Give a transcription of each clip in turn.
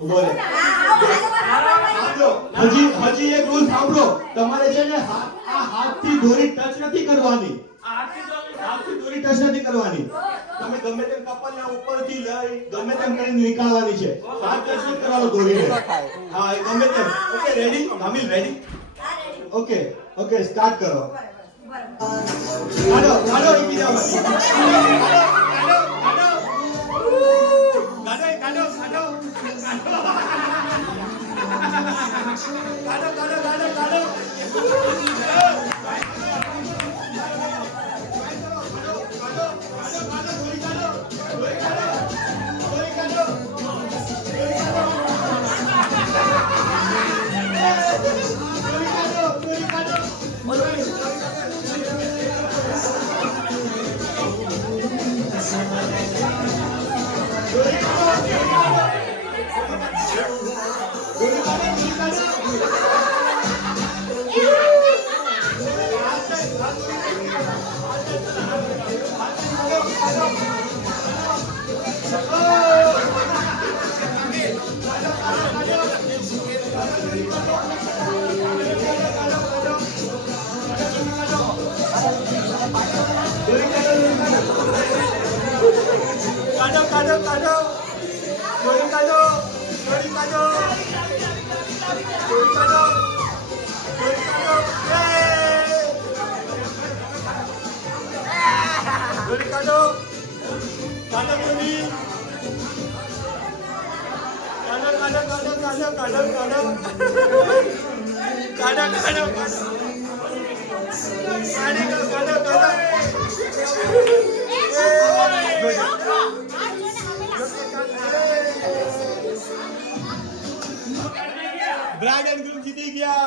ઉભો રહે. હજી એક રૂલ સાંભળો. તમારે છે ને આ હાથથી દોરી ટચ નથી કરવાની. હાથથી દોરી ટચ નથી કરવાની. તમે ગમે તેમ કપલના ઉપરથી લઈ ગમે તેમ કરીને નીકાળવાની છે. હાથ ટચ નથી કરવાનો દોરીને. હા, એ ગમે તેમ. Okay, ready? Kamil ready? Okay, okay, start કરો. કાઢો કાઢો એકબીજામાંથી. બ્રાઇડ એન્ડ ગ્રૂમ જીતી ગયા.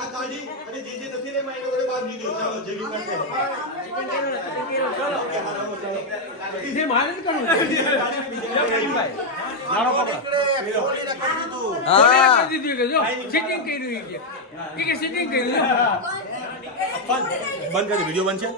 આ ગાડી અને જે નથી રે માઈનો વડે બાદ દીધો. ચાલો જેવી કરતે. इसे मारे नहीं करूँ लाड़ो पकड़ हाँ कर दीजिए जो सेटिंग कर रही है ठीक है सेटिंग कर लो બંધ કરી વિડિયો બંધ છે.